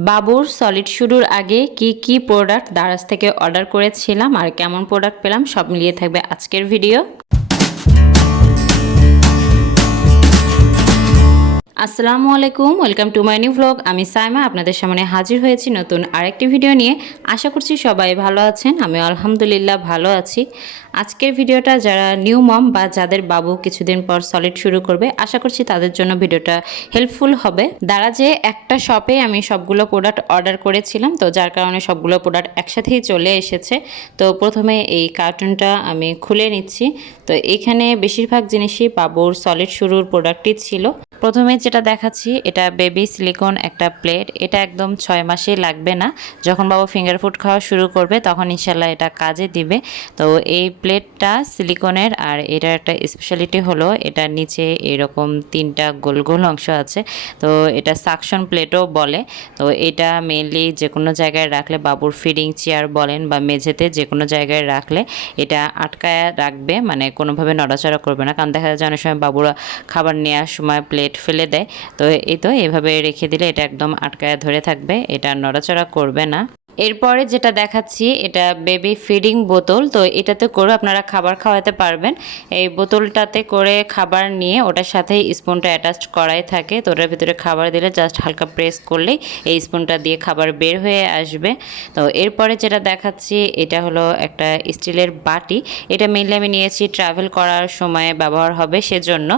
বাবুর সলিড শুরুর আগে কি কি প্রোডাক্ট দারাজ থেকে অর্ডার করেছিলাম আর কেমন প্রোডাক্ট পেলাম সব মিলিয়ে থাকবে আজকের ভিডিও আসসালামু আলাইকুম, welcome to my new vlog আমি সাইমা, আপনাদের সামনে হাজির হয়েছি নতুন আরেকটি ভিডিও নিয়ে। আশা করছি সবাই ভালো আছেন আমি আলহামদুলিল্লাহ ভালো আছি। আজকের ভিডিওটা যারা নিউ মম বা যাদের বাবু কিছুদিন পর সলিড শুরু করবে, আশা করছি তাদের জন্য ভিডিওটা হেল্পফুল হবে। দ্বারা যে একটা শপে আমি সবগুলো প্রোডাক্ট অর্ডার করেছিলাম, তো যার কারণে সবগুলো প্রোডাক্ট একসাথেই চলে এসেছে। তো প্রথমে এই কার্টুনটা আমি খুলে নিচ্ছি। তো এখানে বেশিরভাগ জিনিসই বাবুর সলিড শুরুর প্রোডাক্টই ছিল। প্রথমে যেটা দেখাচ্ছি, এটা বেবি সিলিকন একটা প্লেট এটা একদম ছয় মাসেই লাগবে না। যখন বাবু ফিঙ্গার ফুড খাওয়া শুরু করবে, তখন ইনশাল্লাহ এটা কাজে দিবে। তো এই প্লেটটা সিলিকনের আর এটার একটা স্পেশালিটি হলো, এটার নিচে এরকম তিনটা গোল গোল অংশ আছে। তো এটা সাকশন প্লেটও বলে। তো এটা মেনলি যে কোনো জায়গায় রাখলে, বাবুর ফিডিং চেয়ার বলেন বা মেঝেতে যে কোনো জায়গায় রাখলে, এটা আটকায় রাখবে। মানে কোনোভাবে নড়াচড়া করবে না। কারণ দেখা যায় অনেক সময় বাবুরা খাবার নেওয়ার সময় প্লেট ফেলে দেয়। তো এই তো এভাবে রেখে দিলে এটা একদম আটকায় ধরে থাকবে। এটা নড়াচড়া করবে না। এরপরে যেটা দেখাচ্ছি, এটা বেবি ফিডিং বোতল। তো এটাতে করে আপনারা খাবার খাওয়াতে পারবেন। এই বোতলটাতে করে খাবার নিয়ে ওটার সাথেই স্পুনটা অ্যাটাচ করাই থাকে। তো ওটার ভিতরে খাবার দিলে জাস্ট হালকা প্রেস করলেই এই স্পুনটা দিয়ে খাবার বের হয়ে আসবে। তো এরপরে যেটা দেখাচ্ছি, এটা হলো একটা স্টিলের বাটি। এটা মেনলি আমি নিয়েছি ট্রাভেল করার সময় ব্যবহার হবে, সেজন্য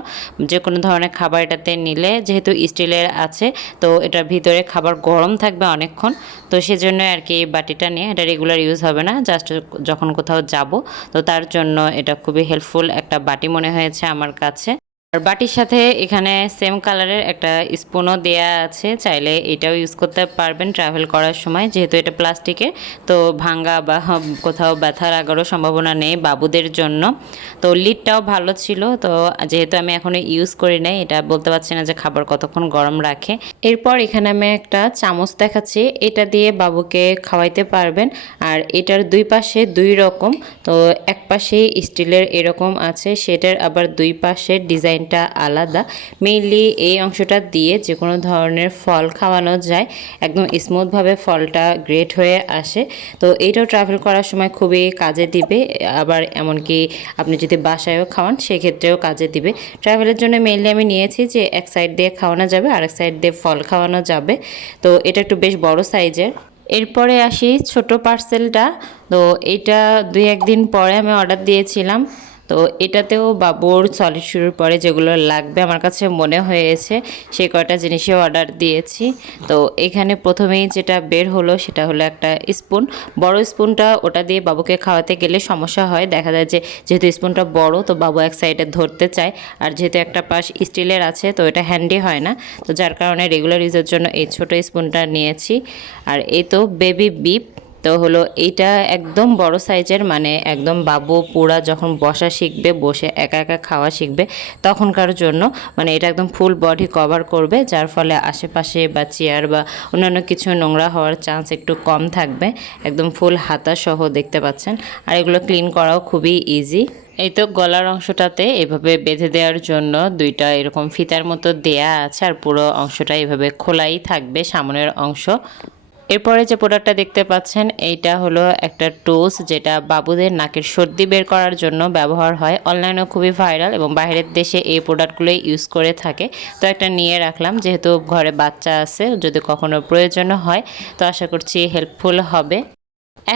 যে কোনো ধরনের খাবার এটাতে নিলে যেহেতু স্টিলের আছে, তো এটার ভিতরে খাবার গরম থাকবে অনেকক্ষণ। তো সেজন্য আর কি এই বাটিটা নিয়ে এটা রেগুলার ইউজ হবে না জাস্ট যখন কোথাও যাব। তো তার জন্য এটা খুবই হেল্পফুল একটা বাটি মনে হয়েছে আমার কাছে। আর বাটির সাথে এখানে সেম কালারের একটা স্পুনও দেয়া আছে। চাইলে এটাও ইউজ করতে পারবেন ট্রাভেল করার সময়, যেহেতু এটা প্লাস্টিকের। তো ভাঙ্গা বা কোথাও ব্যথা লাগারও সম্ভাবনা নেই বাবুদের জন্য। তো লিডটাও ভালো ছিল। তো যেহেতু আমি এখনও ইউজ করি নাই, এটা বলতে পারছি না যে খাবার কতক্ষণ গরম রাখে। এরপর এখানে আমি একটা চামচ দেখাচ্ছি। এটা দিয়ে বাবুকে খাওয়াইতে পারবেন। আর এটার দুই পাশে দুই রকম। তো এক পাশে স্টিলের এরকম আছে। সেটার আবার দুই পাশে ডিজাইন ডিজাইনটা আলাদা। মেইনলি এই অংশটা দিয়ে যে কোনো ধরনের ফল খাওয়ানো যায়। একদম স্মুথভাবে ফলটা গ্রেট হয়ে আসে। তো এইটাও ট্রাভেল করার সময় খুবই কাজে দিবে। আবার এমনকি আপনি যদি বাসায়ও খাওয়ান, সেক্ষেত্রেও কাজে দিবে। ট্রাভেলের জন্য মেইনলি আমি নিয়েছি যে এক সাইড দিয়ে খাওয়ানো যাবে আর এক সাইড দিয়ে ফল খাওয়ানো যাবে। তো এটা একটু বেশ বড় সাইজের এরপরে আসি ছোট পার্সেলটা তো এটা দুই একদিন পরে আমি অর্ডার দিয়েছিলাম। তো এটাতেও বাবুর সলিড শুরুর পরে যেগুলো লাগবে আমার কাছে মনে হয়েছে সেই কয়টা জিনিসও অর্ডার দিয়েছি। তো এখানে প্রথমেই যেটা বের হলো সেটা হলো একটা স্পুন বড় স্পুনটা ওটা দিয়ে বাবুকে খাওয়াতে গেলে সমস্যা হয়। দেখা যায় যে যেহেতু স্পুনটা বড়, তো বাবু এক সাইডে ধরতে চায়। আর যেহেতু একটা পাশ স্টিলের আছে, তো এটা হ্যান্ডি হয় না। তো যার কারণে রেগুলার ইউজের জন্য এই ছোটো স্পুনটা নিয়েছি। আর এই তো বেবি বিপ তো হলো এইটা একদম বড় সাইজের মানে একদম বাবু পুরা যখন বসা শিখবে, বসে একা একা খাওয়া শিখবে, তখনকার জন্য মানে এটা একদম ফুল বডি কভার করবে, যার ফলে আশেপাশে বা চেয়ার বা অন্যান্য কিছু নোংরা হওয়ার চান্স একটু কম থাকবে, একদম ফুল হাতা সহ দেখতে পাচ্ছেন। আর এগুলো ক্লিন করাও খুবই ইজি এই তো গলার অংশটাতে এভাবে বেঁধে দেওয়ার জন্য দুইটা এরকম ফিতার মতো দেয়া আছে, আর পুরো অংশটা এভাবে খোলাই থাকবে সামনের অংশ। এরপরে যে প্রোডাক্টটা দেখতে পাচ্ছেন, এইটা হলো একটা টোস যেটা বাবুদের নাকের সর্দি বের করার জন্য ব্যবহার হয়। অনলাইনেও খুবই ভাইরাল এবং বাইরের দেশে এই প্রোডাক্টগুলোই ইউজ করে থাকে। তো একটা নিয়ে রাখলাম, যেহেতু ঘরে বাচ্চা আছে, যদি কখনো প্রয়োজন হয়, তো আশা করছি হেল্পফুল হবে।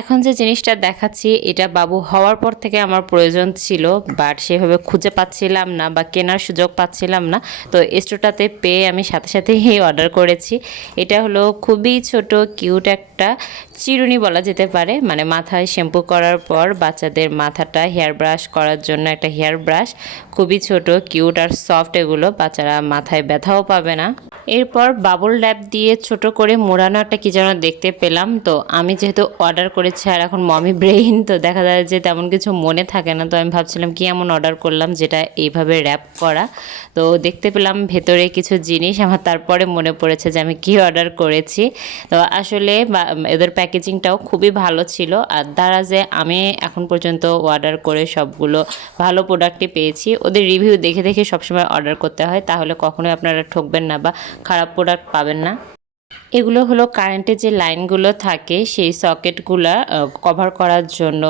এখন যে জিনিসটা দেখাচ্ছি, এটা বাবু হওয়ার পর থেকে আমার প্রয়োজন ছিল বাট সেভাবে খুঁজে পাচ্ছিলাম না বা কেনার সুযোগ পাচ্ছিলাম না। তো স্টোরটাতে পেয়ে আমি সাথে সাথেই অর্ডার করেছি। এটা হলো খুবই ছোট কিউট একটা চিরুনি বলা যেতে পারে। মানে মাথায় শ্যাম্পু করার পর বাচ্চাদের মাথাটা হেয়ার ব্রাশ করার জন্য একটা হেয়ার ব্রাশ খুবই ছোট কিউট আর সফট এগুলো, বাচ্চারা মাথায় ব্যথাও পাবে না। এরপর বাবল র্যাপ দিয়ে ছোট করে মোড়ানো একটা কি যেন দেখতে পেলাম। তো আমি যেহেতু অর্ডার করেছি আর এখন মমি ব্রেইন তো দেখা যায় যে তেমন কিছু মনে থাকে না। তো আমি ভাবছিলাম কি এমন অর্ডার করলাম যেটা এইভাবে র্যাপ করা। তো দেখতে পেলাম ভেতরে কিছু জিনিস। আমার তারপরে মনে পড়েছে যে আমি কি অর্ডার করেছি। তো আসলে এদের প্যাকেজিংটাও খুবই ভালো ছিল। আর দ্বারা যে আমি এখন পর্যন্ত অর্ডার করে সবগুলো ভালো প্রোডাক্টই পেয়েছি। ওদের রিভিউ দেখে দেখে সবসময় অর্ডার করতে হয়। তাহলে কখনোই আপনারা ঠকবেন না বা খারাপ প্রোডাক্ট পাবেন না। এগুলো হলো কারেন্টের যে লাইনগুলো থাকে, সেই সকেটগুলো কভার করার জন্য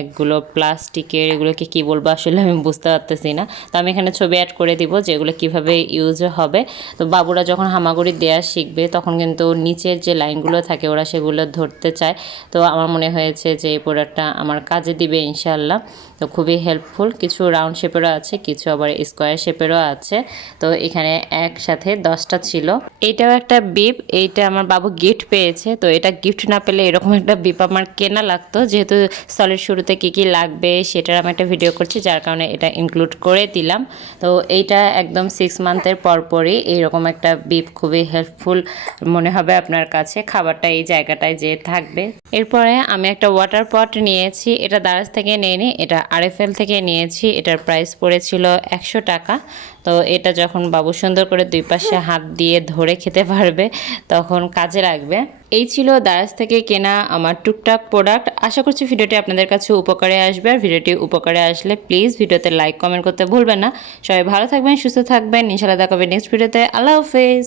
একগুলো প্লাস্টিকের, এগুলোকে কি বলব আসলে আমি বুঝতে পারতেছি না। তো আমি এখানে ছবি অ্যাড করে দিব যে এগুলো কীভাবে ইউজ হবে। তো বাবুরা যখন হামাগুড়ি দেওয়া শিখবে, তখন কিন্তু নিচের যে লাইনগুলো থাকে, ওরা সেগুলো ধরতে চায়। তো আমার মনে হয়েছে যে এই প্রোডাক্টটা আমার কাজে দিবে ইনশাল্লাহ তো খুবই হেল্পফুল কিছু রাউন্ড শেপেরও আছে, কিছু আবার স্কোয়ার শেপেরও আছে। তো এখানে একসাথে দশটা ছিল। এটাও একটা বিপ এইটা আমার বাবু গিফট পেয়েছে, তো এটা গিফট না পেলে এরকম একটা বিপ আমার কেনা লাগতো। যেহেতু স্টলের শুরুতে কী কী লাগবে সেটার আমি একটা ভিডিও করছি, যার কারণে এটা ইনক্লুড করে দিলাম। তো এইটা একদম সিক্স মান্থের পরপরই এইরকম একটা বিপ খুবই হেল্পফুল মনে হবে আপনার কাছে। খাবারটা এই জায়গাটায় যে থাকবে। এরপরে আমি একটা ওয়াটার পট নিয়েছি, এটা দারাজ থেকে নিয়ে নিই এটা আরএফএল থেকে নিয়েছি, এটার প্রাইস পড়েছিল একশো টাকা। তো এটা যখন বাবু সুন্দর করে দুই পাশে হাত দিয়ে ধরে খেতে পারবে, তখন কাজে লাগবে। এই ছিল দারাজ থেকে কেনা আমার টুকটাক প্রোডাক্ট আশা করছি ভিডিওটি আপনাদের কাছে উপকারে আসবে। আর ভিডিওটি উপকারে আসলে প্লিজ ভিডিওতে লাইক কমেন্ট করতে ভুলবেন না। সবাই ভালো থাকবেন, সুস্থ থাকবেন। ইনশাআল্লাহ দেখাবে নেক্সট ভিডিওতে আল্লাহ হাফেজ।